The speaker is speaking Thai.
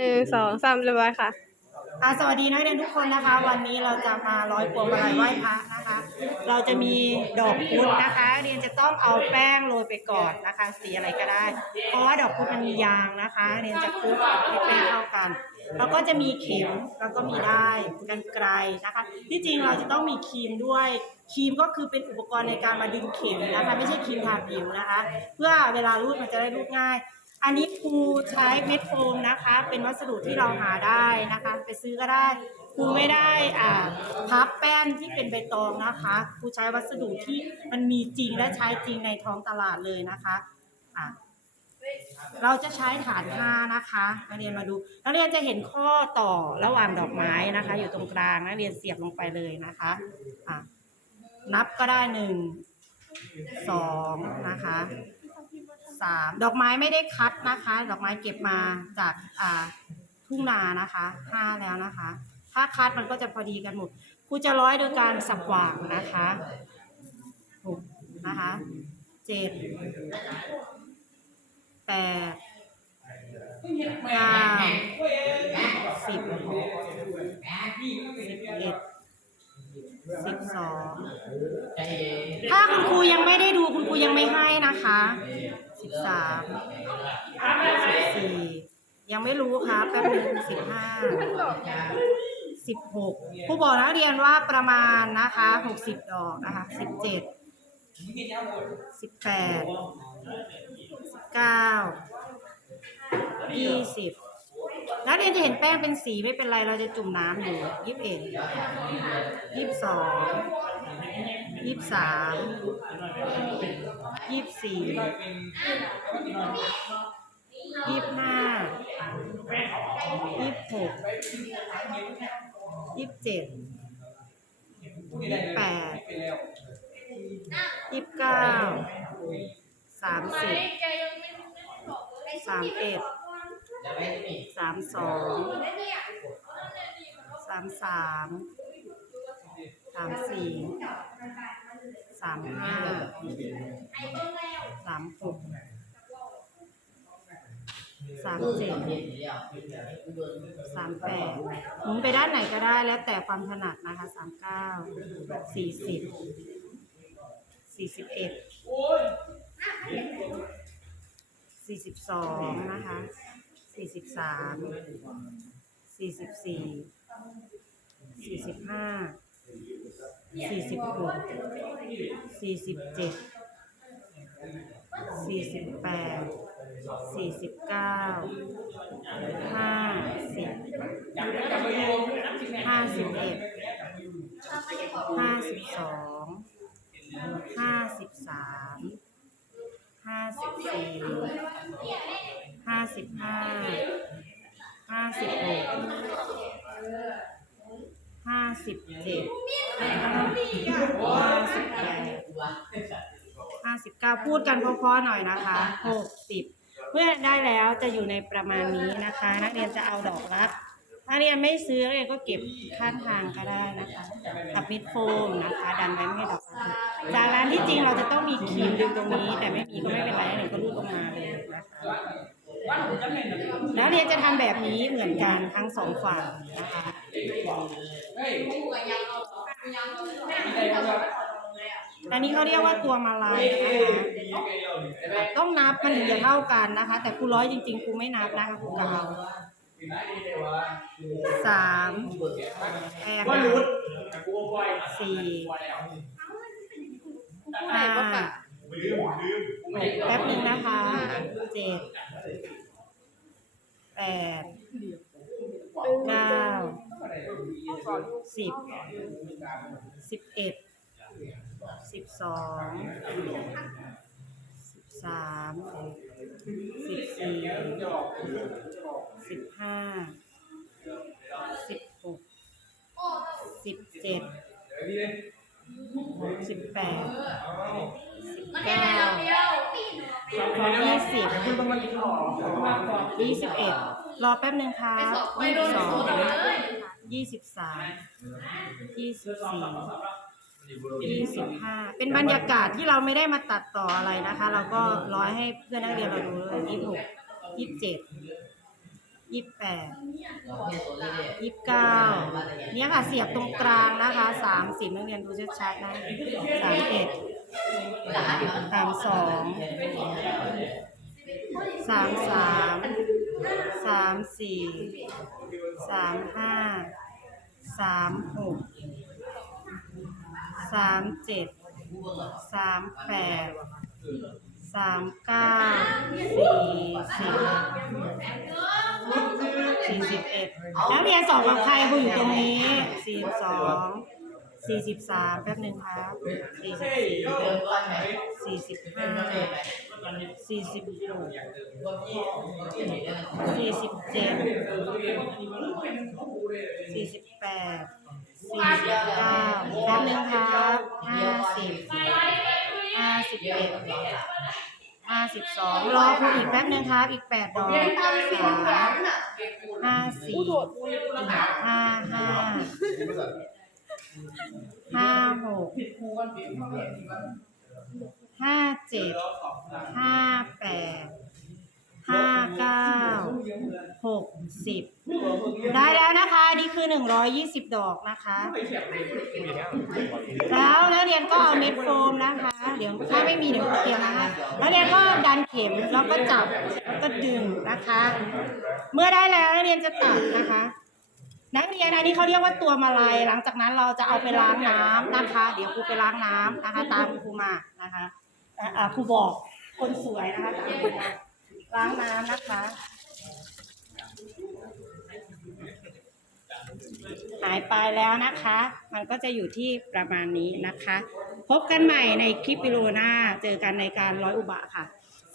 หนึ่งสองสามเรียบร้อยค่ะ อ่าสวัสดีนักเรียนทุกคนนะคะ วันนี้เราจะมาร้อยพวงมาลัยไหว้พระนะคะ เราจะมีดอกพุธนะคะ เรียนจะต้องเอาแป้งโรยไปก่อนนะคะ สีอะไรก็ได้ เพราะว่าดอกพุธมันมียางนะคะ เรียนจะคลุกให้แป้งเข้ากัน แล้วก็จะมีเข็มแล้วก็มีได้กันไกลนะคะ ที่จริงเราจะต้องมีครีมด้วยครีมก็คือเป็นอุปกรณ์ในการมาดึงเข็มนะคะ ไม่ใช่ครีมทาผิวนะคะ เพื่อเวลารูดมันจะได้รูดง่าย อันนี้ครูใช้เม็ดโฟมนะคะ เป็นวัสดุที่เราหาได้นะคะ ไปซื้อก็ได้ครูไม่ได้อ่าพับแป้นที่เป็นใบตองนะคะครูใช้วัสดุที่มันมีจริงและใช้จริงในท้องตลาดเลยนะคะอะเราจะใช้ฐานผ้านะคะนักเรียนมาดูนักเรียนจะเห็นข้อต่อระหว่างดอกไม้นะคะ อยู่ตรงกลางนักเรียนเสียบลงไปเลยนะคะอะนับก็ได้หนึ่งสองนะคะ สามดอกไม้ไม่ได้คัดนะคะ ดอกไม้เก็บมาจากอ่าทุ่งนานะคะห้าแล้วนะคะ ถ้าคัดมันก็จะพอดีกันหมดครูจะร้อยโดยการสับหว่างนะคะหกนะคะเจ็ดแปดเก้าสิบสิบเอ็ดสิบสองถ้าคุณครูยังไม่ได้ดูคุณครูยังไม่ให้นะคะ สิบสามสิบสี่ยังไม่รู้ครับแป๊บนึงสิบห้าสิบหกครูบอกนักเรียนว่าประมาณนะคะหกสิบดอกนะคะสิบเจ็ดสิบแปดสิบเก้ายี่สิบนักเรียนจะเห็นแป้งเป็นสีไม่เป็นไรเราจะจุ่มน้ำอยู่ยี่สิบเอ็ดยี่สิบสอง ยี่สิบสามยี่สิบสี่ยี่สิบห้ายี่สิบหกยี่สิบเจ็ดยี่สิบแปดยี่สิบเก้าสามสิบสามเอ็ดสามสองสามสามามสี่สามห้าสามหกสามเจ็ดสามแปดหมุนไปด้านไหนก็ได้แล้วแต่ความถนัดนะคะสามเก้าสี่สิบสี่สิบเอ็ดสี่สิบสองนะคะสี่สิบสามสี่สิบสี่สี่สิบห้า สี่สิบหกสี่สิบเจ็ดสี่สิบแปดสี่สิบเก้าห้าสิบห้าสิบเอ็ดห้าสิบสองห้าสิบสามห้าสิบสี่ห้าสิบห้าห้าสิบหกห้า สิบเจ็ดห้าสิบแปดห้าสิบเก้าพูดกันเพราะๆหน่อยนะคะหกสิบเมื่อได้แล้วจะอยู่ในประมาณนี้นะคะ นักเรียนจะเอาดอกรักถ้าเรียนไม่ซื้อนักเรียนก็เก็บข้างทางก็ได้นะคะกับมิดโฟมนะคะ ดันไว้ไม่ให้ดอกรักหลุดจากร้านที่จริงเราจะต้องมีครีมดึงตรงนี้ แต่ไม่มีก็ไม่เป็นไรหนักเรียนก็รูดลงมาเลยนะคะนักเรียนจะทำแบบนี้เหมือนกันทั้งสองฝั่งนะคะ อันนี้เขาเรียกว่าตัวมาลายนะคะต้องนับมันถึงจะเท่ากันนะคะ แต่ครูร้อยจริงๆครูไม่นับนะคะครูกเอาสามแปดสี่ห้าหกแป๊บหนึ่งนะคะเจ็ดแปดเก้า สิบสิบเอ็ดสิบสองสิบสามสิบสี่สิบห้าสิบหกสิบเจ็ดสิบแปดสิบเก้ายี่สิบยี่สิบเอ็ดรอแป๊บหนึ่งค่ะยี่สิบสอง ยี่สิบสามยี่สิบสี่ยี่สิบห้าเป็นบรรยากาศที่เราไม่ได้มาตัดต่ออะไรนะคะ เราก็ร้อยให้เพื่อนนักเรียนเราดูเลยยี่สิบหกยี่สิบเจ็ดยี่สิบแปดยี่สิบเก้าเนี่ยค่ะเสียบตรงกลางนะคะสามสิบนักเรียนดูชัดๆนะสามเอ็ดสามสองสามสามสามสี่สามห้า สามหกสามเจ็ดสามแปดสามเก้าสี่สิบสี่สิบเอ็ดนักเรียนสอบกับใครครูอยู่ตรงนี้สี่สิบสองสี่สิบสามแป๊บหนึ่งครับสี่สิบสี่สี่สิบห้า สี่สิบหกสี่สิบเจ็ดสี่สิบแปดสี่สิบเก้าแป๊บหนึ่งครับห้าสิบห้าสิบเอ็ดห้าสิบสองรอครูอีกแป๊บหนึ่งครับ อีกแปดดอกสามห้าสี่ห้าห้าห้าหก ห้าเจ็ดห้าแปดห้าเก้าหกสิบได้แล้วนะคะนี่คือหนึ่งร้อยยี่สิบดอกนะคะ แล้วนักเรียนก็เอาเม็ดโฟมนะคะ เดี๋ยวถ้าไม่มีเดี๋ยวครูเตรียมนะคะนักเรียนก็ดันเข็มแล้วก็จับแล้วก็ดึงนะคะ เมื่อได้แล้วนักเรียนจะตัดนะคะนักเรียนอันนี้เขาเรียกว่าตัวมาลัยหลังจากนั้นเราจะเอาไปล้างน้ำนะคะ เดี๋ยวครูไปล้างน้ำนะคะ ตามครูมานะคะ อ่าครูบอกคนสวยนะคะล้างน้ำนะคะ หายไปแล้วนะคะ มันก็จะอยู่ที่ประมาณนี้นะคะ พบกันใหม่ในคลิปวิดีโอหน้า เจอกันในการร้อยอุบะค่ะ